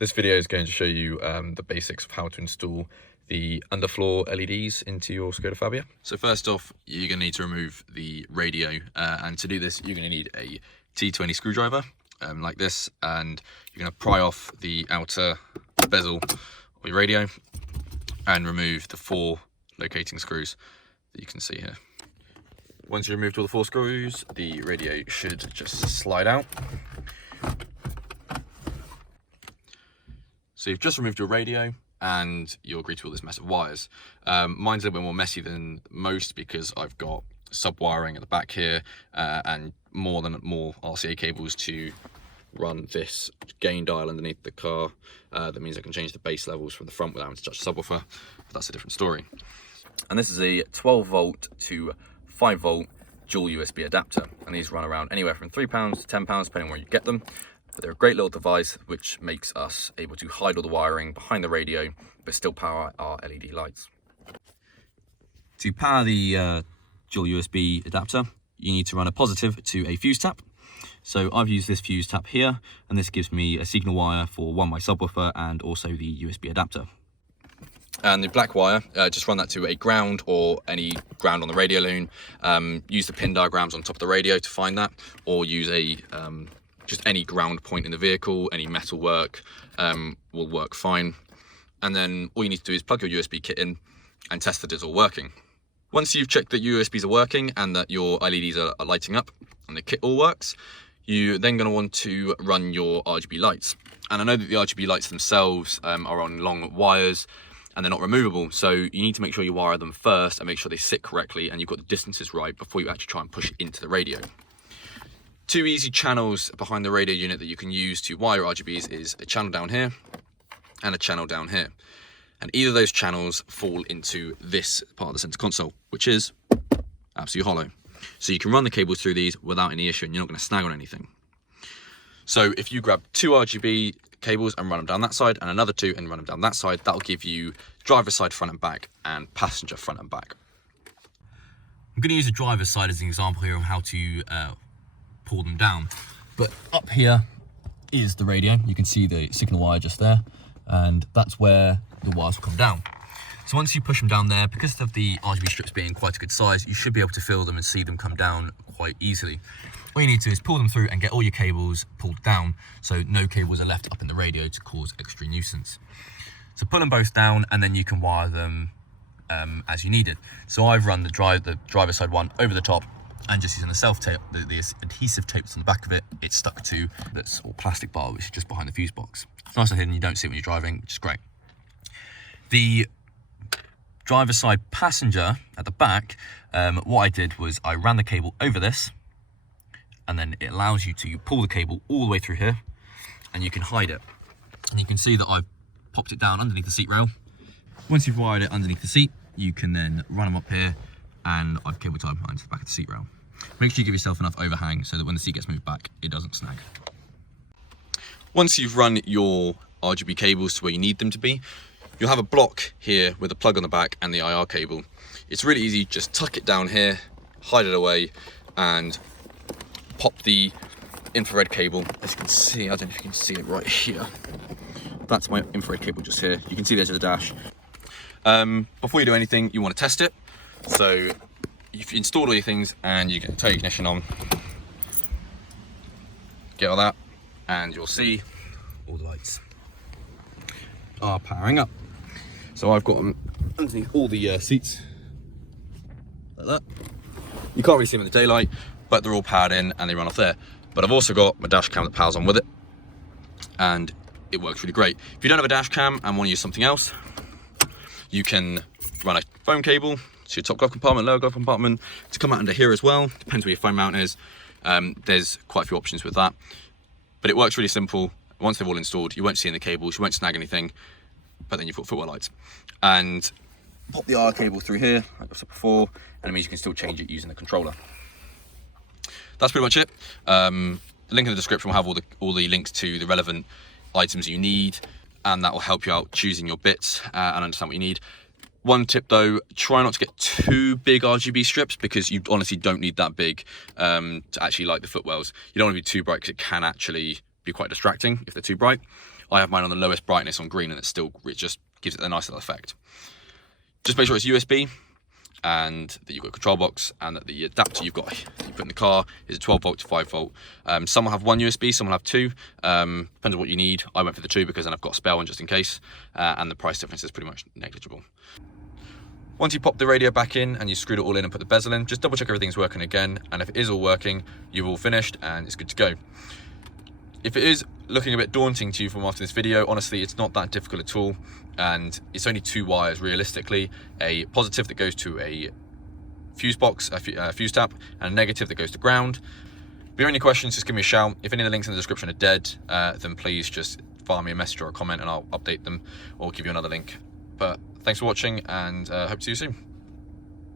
This video is going to show you the basics of how to install the underfloor LEDs into your Skoda Fabia. So first off, you're going to need to remove the radio, and to do this you're going to need a T20 screwdriver like this, and you're going to pry off the outer bezel of your radio and remove the 4 locating screws that you can see here. Once you removed all the 4 screws, the radio should just slide out. So you've just removed your radio and you're greeted with all this mess of wires. Mine's a little bit more messy than most because I've got sub-wiring at the back here and more RCA cables to run this gain dial underneath the car. That means I can change the bass levels from the front without having to touch the subwoofer, but that's a different story. And this is a 12 volt to 5 volt dual USB adapter, and these run around anywhere from £3 to £10 depending on where you get them. But they're a great little device which makes us able to hide all the wiring behind the radio but still power our LED lights. To power the dual USB adapter, you need to run a positive to a fuse tap. So I've used this fuse tap here, and this gives me a signal wire for my subwoofer and also the USB adapter. And the black wire, just run that to a ground or any ground on the radio loom. Use the pin diagrams on top of the radio to find that, or use a just any ground point in the vehicle, any metal work will work fine. And then all you need to do is plug your USB kit in and test that it's all working. Once you've checked that your USBs are working and that your LEDs are lighting up and the kit all works, you're then going to want to run your RGB lights. And I know that the RGB lights themselves are on long wires and they're not removable, so you need to make sure you wire them first and make sure they sit correctly and you've got the distances right before you actually try and push it into the radio. 2 easy channels behind the radio unit that you can use to wire RGBs is a channel down here and a channel down here. And either of those channels fall into this part of the center console, which is absolutely hollow. So you can run the cables through these without any issue and you're not going to snag on anything. So if you grab 2 RGB cables and run them down that side and another 2 and run them down that side, that'll give you driver's side front and back and passenger front and back. I'm going to use the driver's side as an example here of how to pull them down. But up here is the radio. You can see the signal wire just there, and that's where the wires will come down. So once you push them down there, because of the RGB strips being quite a good size, you should be able to feel them and see them come down quite easily. All you need to do is pull them through and get all your cables pulled down so no cables are left up in the radio to cause extra nuisance. So pull them both down and then you can wire them as you need it. So I've run the driver's side one over the top, and just using the self-tape, the adhesive tape that's on the back of it, it's stuck to this plastic bar which is just behind the fuse box. It's nice and hidden, you don't see it when you're driving, which is great. The driver's side passenger at the back, what I did was I ran the cable over this, and then it allows you to pull the cable all the way through here, and you can hide it. And you can see that I've popped it down underneath the seat rail. Once you've wired it underneath the seat, you can then run them up here, and I've cable tied mine to the back of the seat rail. Make sure you give yourself enough overhang so that when the seat gets moved back, it doesn't snag. Once you've run your RGB cables to where you need them to be, you'll have a block here with a plug on the back and the IR cable. It's really easy, just tuck it down here, hide it away, and pop the infrared cable. As you can see, I don't know if you can see it right here. That's my infrared cable just here. You can see the edge of the dash. Before you do anything, you want to test it. So you've installed all your things and you can turn your ignition on, get all that, and you'll see all the lights are powering up. So I've got them underneath all the seats like that. You can't really see them in the daylight, but they're all powered in and they run off there. But I've also got my dash cam that powers on with it, and it works really great. If you don't have a dash cam and want to use something else, you can run a phone cable to your top glove compartment, lower glove compartment, to come out under here as well. Depends where your phone mount is. There's quite a few options with that, but it works really simple. Once they've all installed, you won't see in the cables, you won't snag anything, but then you've got footwell lights. And pop the IR cable through here, like I said before, and it means you can still change it using the controller. That's pretty much it. The link in the description will have all the links to the relevant items you need, and that will help you out choosing your bits and understand what you need. One tip though, try not to get too big RGB strips because you honestly don't need that big to actually light the footwells. You don't want to be too bright because it can actually be quite distracting if they're too bright. I have mine on the lowest brightness on green, and it just gives it a nice little effect. Just make sure it's USB, and that you've got a control box, and that the adapter you put in the car is a 12 volt to 5 volt. Some will have one USB, some will have two. Depends on what you need. I went for the two because then I've got a spare one just in case, and the price difference is pretty much negligible. Once you pop the radio back in and you screwed it all in and put the bezel in, just double check everything's working again, and if it is all working, you've all finished and it's good to go. If it is looking a bit daunting to you from after this video, honestly, it's not that difficult at all, and it's only two wires realistically, a positive that goes to a fuse box, a fuse tap, and a negative that goes to ground. If you have any questions, just give me a shout. If any of the links in the description are dead, then please just fire me a message or a comment and I'll update them or give you another link. But thanks for watching, and hope to see you soon.